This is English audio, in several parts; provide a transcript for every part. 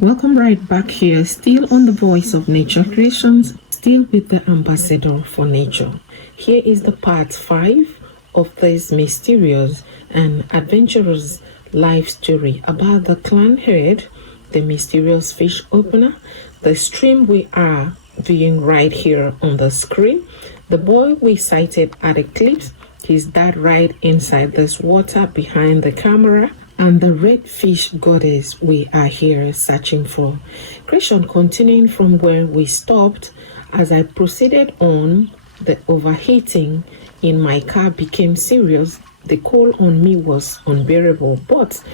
Welcome right back here, still on the Voice of Nature Creations, still with the ambassador for nature. Here is the part 5 of this mysterious and adventurous life story about the clan head, the mysterious fish opener, the stream we are viewing right here on the screen, the boy we sighted at the cliffs, his dad right inside this water behind the camera, and the red fish goddess we are here searching for. Creation continuing from where we stopped. As I proceeded on, the overheating in my car became serious. The cold on me was unbearable, but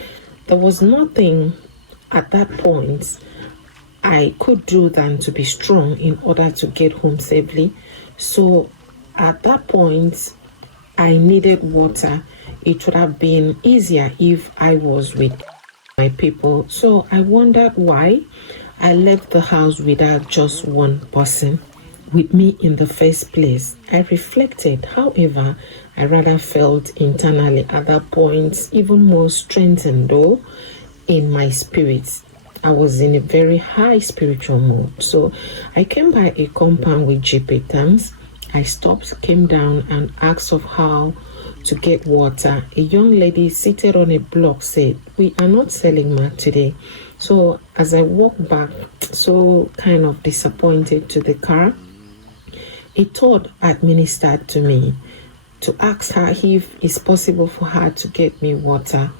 there was nothing at that point I could do than to be strong in order to get home safely. So at that point, I needed water. It would have been easier if I was with my people. So I wondered why I left the house without just one person with me in the first place. I reflected, however, I rather felt internally at that point even more strengthened though in my spirits. I was in a very high spiritual mood. So I came by a compound with GP tanks. I stopped, came down, and asked of how to get water. A young lady seated on a block said, "We are not selling milk today." So as I walked back, so kind of disappointed to the car, a thought administered to me to ask her if it's possible for her to get me water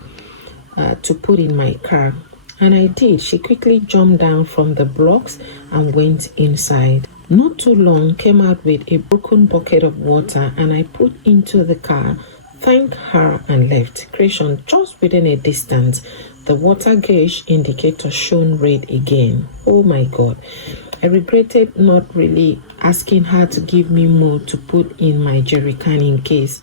to put in my car. And I did. She quickly jumped down from the blocks and went inside. Not too long, came out with a broken bucket of water and I put into the car, thanked her and left. Creation, just within a distance, the water gauge indicator shone red again. Oh my God. I regretted not really asking her to give me more to put in my jerry can in case.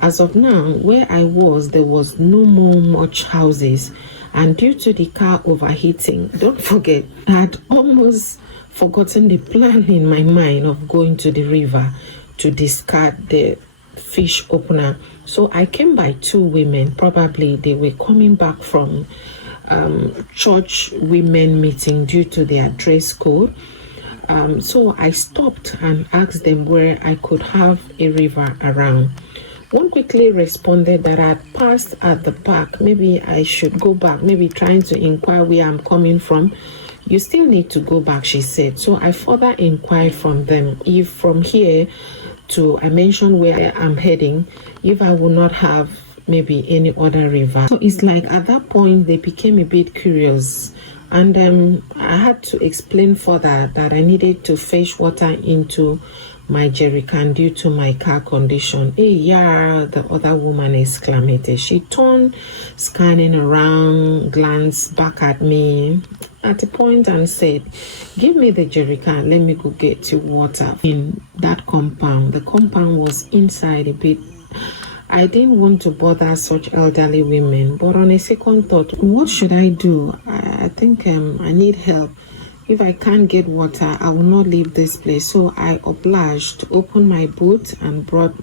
As of now, where I was, there was no more much houses. And due to the car overheating, don't forget, I had almost forgotten the plan in my mind of going to the river to discard the fish opener. So I came by two women. Probably they were coming back from church women meeting due to their dress code. So I stopped and asked them where I could have a river around. One quickly responded that I had passed at the park. Maybe I should go back, maybe trying to inquire where I'm coming from. You still need to go back, she said. So I further inquired from them if from here to, I mentioned where I'm heading, if I will not have maybe any other river. So it's like at that point they became a bit curious. And I had to explain further that I needed to fetch water into my jerry can due to my car condition. Hey, yeah, the other woman exclaimed. She turned, scanning around, glanced back at me at a point and said, "Give me the jerry can, let me go get you water." In that compound, the compound was inside a bit. I didn't want to bother such elderly women, but on a second thought, what should I do? I think I need help. If I can't get water, I will not leave this place. So I obliged, opened my boot and brought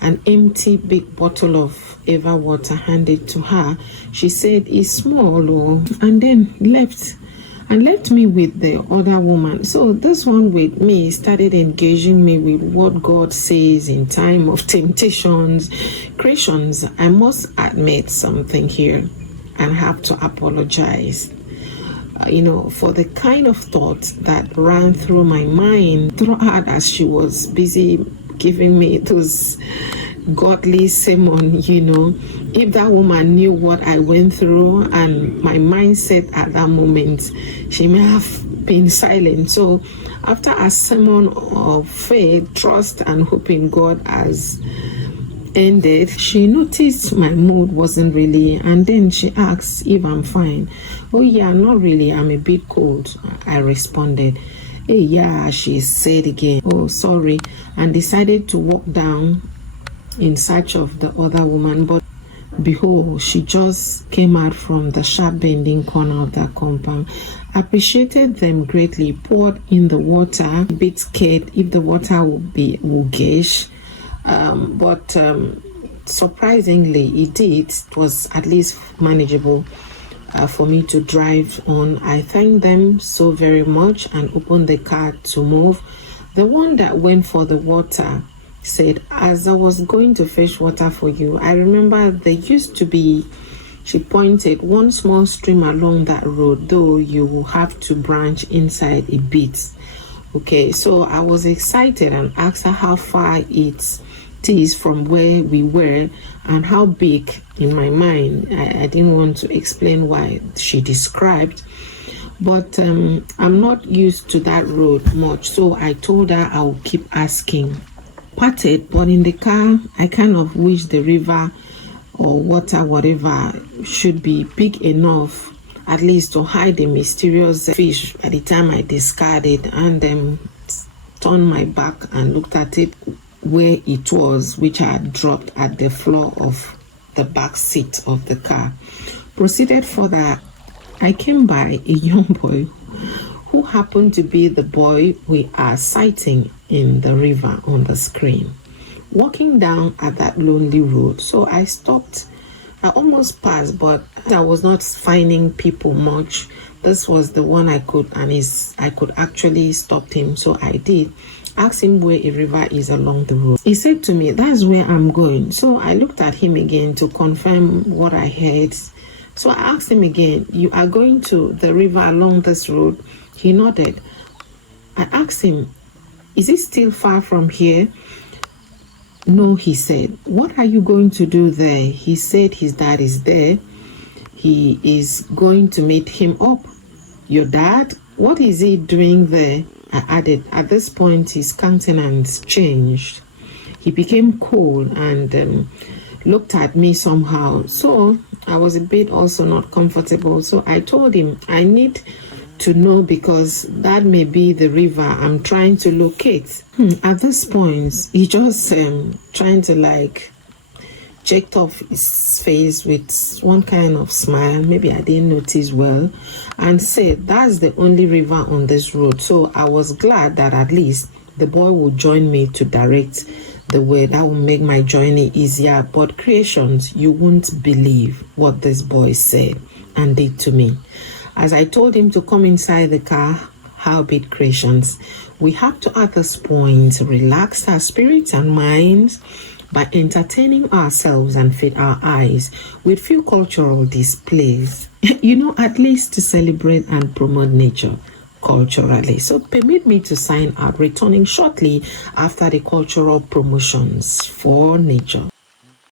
an empty big bottle of Eva water, handed to her. She said, "It's small," and then left me with the other woman. So this one with me started engaging me with what God says in time of temptations, creations. I must admit something here and have to apologize. For the kind of thoughts that ran through my mind throughout as she was busy giving me those godly sermon. If that woman knew what I went through and my mindset at that moment, she may have been silent. So after a sermon of faith, trust and hope in God has ended, she noticed my mood wasn't really, and then she asked if I'm fine. "Oh yeah, not really, I'm a bit cold," I responded. "Hey, yeah," she said again. "Oh, sorry," and decided to walk down in search of the other woman. But behold, she just came out from the sharp bending corner of the compound. Appreciated them greatly, poured in the water, a bit scared if the water will gauge. But surprisingly, it did. It was at least manageable. for me to drive on. I thanked them so very much and opened the car to move. The one that went for the water said, as I was going to fetch water for you, I remember there used to be, she pointed, one small stream along that road, though you will have to branch inside a bit. Okay, so I was excited and asked her how far it is from where we were and how big. In my mind, I didn't want to explain why she described, but I'm not used to that road much, so I told her I'll keep asking. Parted, but in the car I kind of wish the river or water, whatever, should be big enough at least to hide the mysterious fish by the time I discarded and turned my back and looked at it where it was, which I had dropped at the floor of the back seat of the car. Proceeded further. I came by a young boy who happened to be the boy we are sighting in the river on the screen, walking down at that lonely road. So I stopped. I almost passed, but I was not finding people much. This was the one I could, and I could actually stop him. So I did. Asked him where a river is along the road. He said to me, that's where I'm going. So I looked at him again to confirm what I heard. So I asked him again, you are going to the river along this road? He nodded. I asked him, is it still far from here? No, he said. What are you going to do there? He said his dad is there. He is going to meet him up. Your dad? What is he doing there? I added. At this point, his countenance changed. He became cold and looked at me somehow. So I was a bit also not comfortable. So I told him, I need to know because that may be the river I'm trying to locate. At this point, he just trying to checked off his face with one kind of smile, maybe I didn't notice well, and said, that's the only river on this road. So I was glad that at least the boy would join me to direct the way. That will make my journey easier. But creations, you won't believe what this boy said and did to me. As I told him to come inside the car, howbeit creations, we have to at this point relax our spirits and minds by entertaining ourselves and feed our eyes with few cultural displays, at least to celebrate and promote nature culturally. So permit me to sign out, returning shortly after the cultural promotions for nature.